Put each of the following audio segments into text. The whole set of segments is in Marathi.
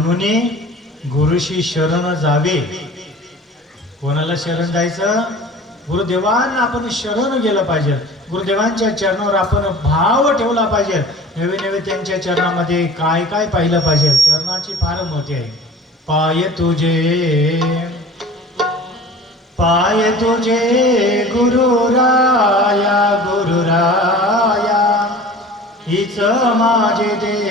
म्हणून गुरुशी शरण जावे. कोणाला शरण जायचं गुरुदेवांना आपण शरण गेलं पाहिजे. गुरुदेवांच्या चरणावर आपण भाव ठेवला पाहिजे. नवे नवे त्यांच्या चरणामध्ये काय काय पाहिलं पाहिजे? चरणाची फार मोठी आहे. पाय तुझे पाय तुझे गुरुराया गुरुराया. हिच माझे देव.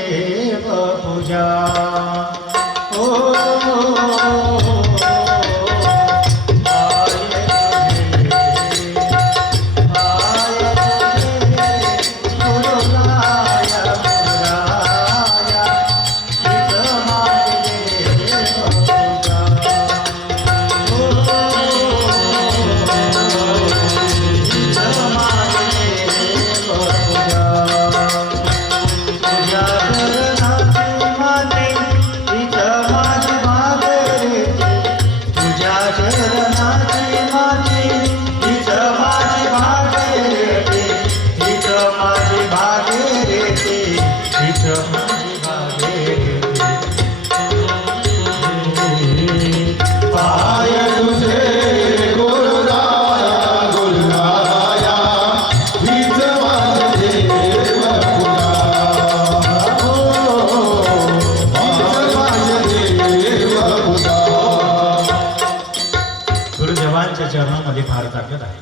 गुरुदेवांच्या चरणामध्ये फार ताकद आहे.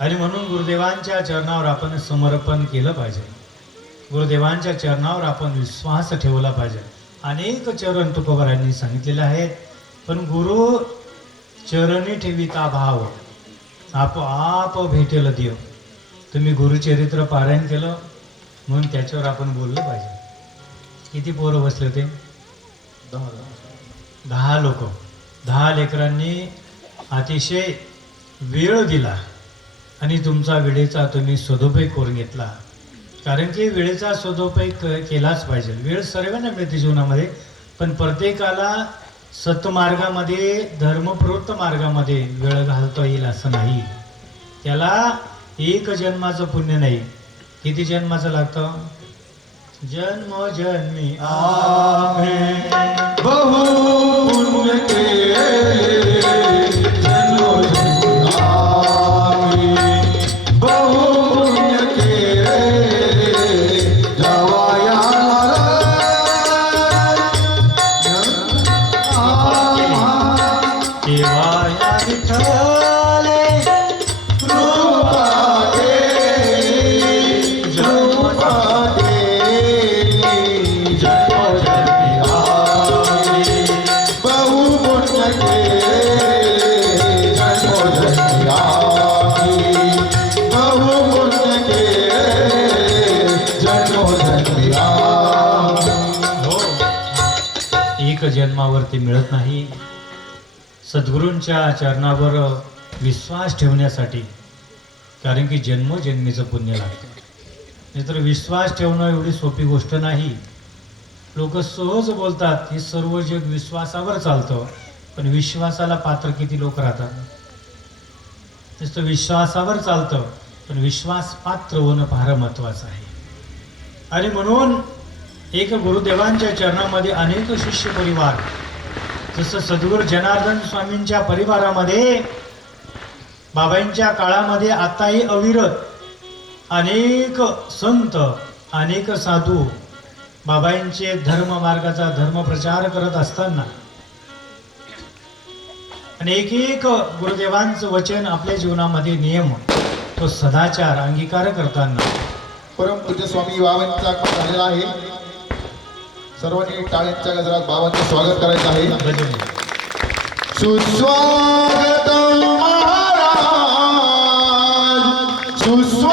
आणि म्हणून गुरुदेवांच्या चरणावर आपण समर्पण केलं पाहिजे. गुरुदेवांच्या चरणावर आपण विश्वास ठेवला पाहिजे. अनेक चरण तुकोबारांनी सांगितलेले आहेत पण गुरु चरणी ठेविता भाव आपोआप भेटेल देव. तुम्ही गुरुचरित्र पारायण केलं म्हणून त्याच्यावर आपण बोललं पाहिजे. किती पोरं बसले होते? दहा लोक. दहा लेकरांनी अतिशय वेळ दिला आणि तुमचा वेळेचा तुम्ही सदुपयोग करून घेतला. कारण की वेळेचा सदुपयोग केलाच पाहिजे. वेळ सर्वांना मिळते जीवनामध्ये पण प्रत्येकाला सत्मार्गामध्ये धर्मप्रवृत्त मार्गामध्ये वेळ घालता येईल असं नाही. त्याला एक जन्माचं पुण्य नाही. किती जन्माचं लागतं? जन्म जन्मी. आम्ही बहु एक जन्मावरती मिळत नाही. सद्गुरूंच्या चरणावर विश्वास ठेवण्यासाठी कारण की जन्मजन्मीचं पुण्य लागतं. नाहीतर विश्वास ठेवणं एवढी सोपी गोष्ट नाही. लोक सहज बोलतात हे सर्व जग विश्वासावर चालतं. पण विश्वासाला पात्र किती लोक राहतात? नुसतं विश्वासावर चालतं पण विश्वास पात्र होणं फार महत्वाचं आहे. आणि म्हणून एक गुरुदेवांच्या चरणामध्ये अनेक शिष्य परिवार जसं सद्गुरू जनार्दन स्वामींच्या परिवारामध्ये बाबांच्या काळामध्ये आताही अविरत अनेक संत अनेक साधू बाबांचे धर्म मार्गाचा धर्म प्रचार करत असताना आणि एक एक गुरुदेवांचं वचन आपल्या जीवनामध्ये नियम तो सदाचार अंगीकार करताना. परमपूज्य स्वामी बाबांचा झालेला आहे. सर्वांनी टाळ्यांच्या गजरात बाबांचं स्वागत करायचं आहे. सुस्वागत महाराज सुस्वा